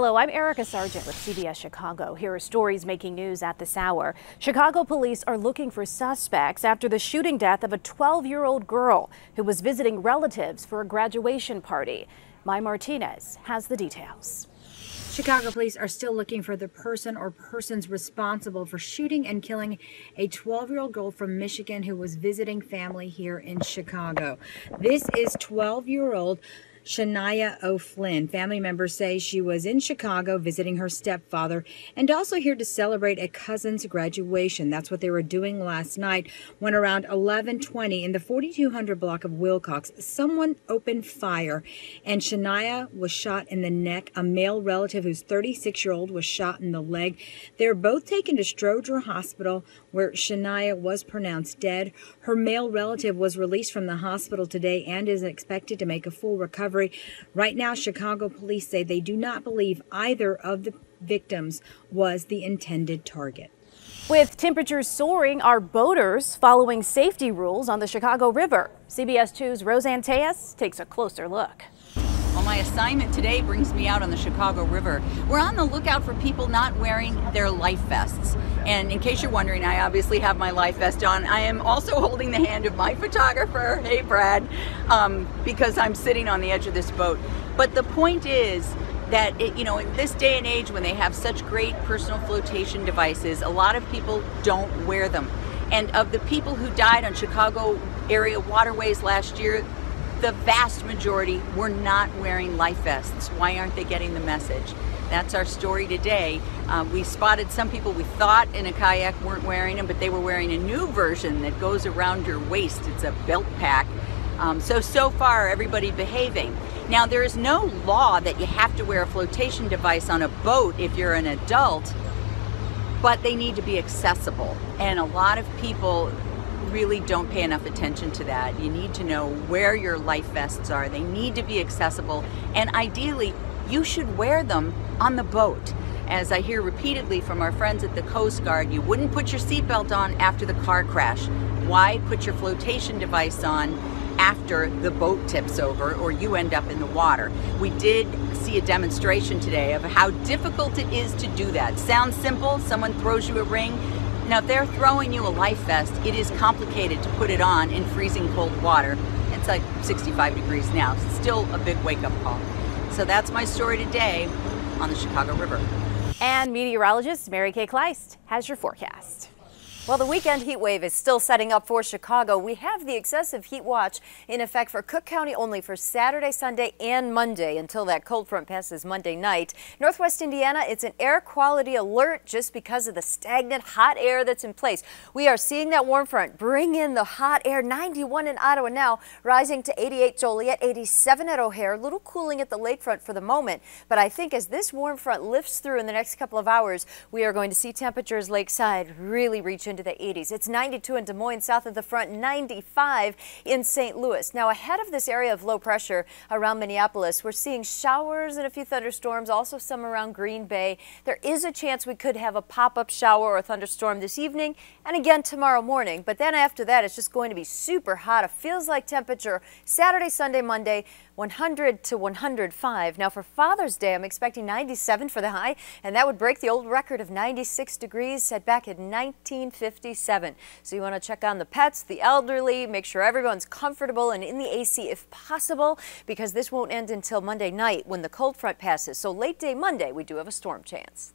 Hello, I'm Erica Sargent with CBS Chicago. Here are stories making news at this hour. Chicago police are looking for suspects after the shooting death of a 12-year-old girl who was visiting relatives for a graduation party. Mai Martinez has the details. Chicago police are still looking for the person or persons responsible for shooting and killing a 12-year-old girl from Michigan who was visiting family here in Chicago. This is 12-year-old Shania O'Flynn. Family members say she was in Chicago visiting her stepfather and also here to celebrate a cousin's graduation. That's what they were doing last night when around 11:20 in the 4200 block of Wilcox, someone opened fire and Shania was shot in the neck. A male relative who's 36-year-old was shot in the leg. They're both taken to Stroger Hospital where Shania was pronounced dead. Her male relative was released from the hospital today and is expected to make a full recovery. Right now, Chicago police say they do not believe either of the victims was the intended target. With temperatures soaring, are boaters following safety rules on the Chicago River? CBS 2's Roseanne Tejas takes a closer look. Well, my assignment today brings me out on the Chicago River. We're on the lookout for people not wearing their life vests. And in case you're wondering, I obviously have my life vest on. I am also holding the hand of my photographer, hey Brad, because I'm sitting on the edge of this boat. But the point is that, in this day and age when they have such great personal flotation devices, a lot of people don't wear them. And of the people who died on Chicago area waterways last year, the vast majority were not wearing life vests. Why aren't they getting the message? That's our story today. We spotted some people we thought in a kayak weren't wearing them, but they were wearing a new version that goes around your waist. It's a belt pack. So far, everybody behaving. Now, there is no law that you have to wear a flotation device on a boat if you're an adult, but they need to be accessible. And a lot of people really don't pay enough attention to that. You need to know where your life vests are. They need to be accessible, and ideally you should wear them on the boat. As I hear repeatedly from our friends at the Coast Guard, you wouldn't put your seatbelt on after the car crash. Why put your flotation device on after the boat tips over or you end up in the water? We did see a demonstration today of how difficult it is to do that. Sounds simple, someone throws you a ring. Now, if they're throwing you a life vest, it is complicated to put it on in freezing cold water. It's like 65 degrees now. It's still a big wake-up call. So that's my story today on the Chicago River. And meteorologist Kay Kleist has your forecast. Well, the weekend heat wave is still setting up for Chicago. We have the excessive heat watch in effect for Cook County only for Saturday, Sunday, and Monday until that cold front passes Monday night. Northwest Indiana, it's an air quality alert just because of the stagnant hot air that's in place. We are seeing that warm front bring in the hot air. 91 in Ottawa now, rising to 88 Joliet, 87 at O'Hare. A little cooling at the lakefront for the moment, but I think as this warm front lifts through in the next couple of hours, we are going to see temperatures lakeside really reach into the 80s. It's 92 in Des Moines, south of the front, 95 in St. Louis. Now, ahead of this area of low pressure around Minneapolis, we're seeing showers and a few thunderstorms, also some around Green Bay. There is a chance we could have a pop-up shower or a thunderstorm this evening and again tomorrow morning. But then after that, it's just going to be super hot. It feels like temperature Saturday, Sunday, Monday, 100 to 105. Now for Father's Day, I'm expecting 97 for the high, and that would break the old record of 96 degrees set back in 1957. So you want to check on the pets, the elderly, make sure everyone's comfortable and in the AC if possible, because this won't end until Monday night when the cold front passes. So late day Monday, we do have a storm chance.